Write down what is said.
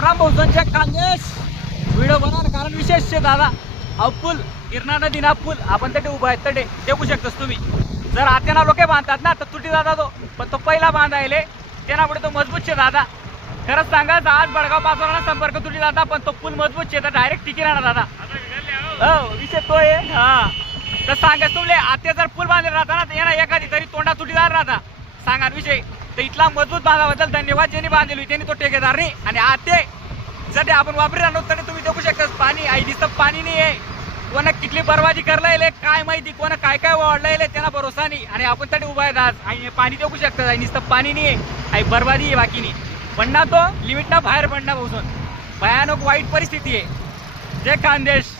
Ram भाऊजांच्या कांदेश video बनवा ना, कारण विशेष शे दादा अपुल गिरणा नदी ना पूल आपण तटे उभा आहे तटे देखू शकतोस तुम्ही. जर आत्याना लोके बांधतात ना तर तुटी दादा तो, पण तो पहिला बांधायले त्यांना पुढे तो मजबूत शे दादा. खरंच सांगा आज बडगाव पाचोरा संपर्क तुटी दादा, पण तो पूल मजबूत शे तर डायरेक्ट टिकी राहणार दादा. हो विषय तो आहे. हा तर सांगा तुमले आत्या जर पूल बांधले राहता ना तर यांना एखादी तरी तोंडा तुटीदार राहता. सांगा विषय तर इथला मजबूत बांधाबद्दल धन्यवाद. ज्यांनी बांधलेली त्यांनी तो ठेकेदार नाही. आणि आते जर आपण वापरी राहतो तरी तुम्ही देखू शकता पाणी आई दिसतं पाणी नाही आहे. कोणा कितली बरबादी करलाय काय माहिती, कोणा काय काय वाढलाय त्यांना भरोसा नाही. आणि आपण तरी उभा आहे आज आणि पाणी देखू शकता नुसतं पाणी नाही आहे, आई बरबादी आहे बाकी नाही. पण ना तो लिमिटना बाहेर पडणार पासून भयानक वाईट परिस्थिती आहे. जय खानदेश.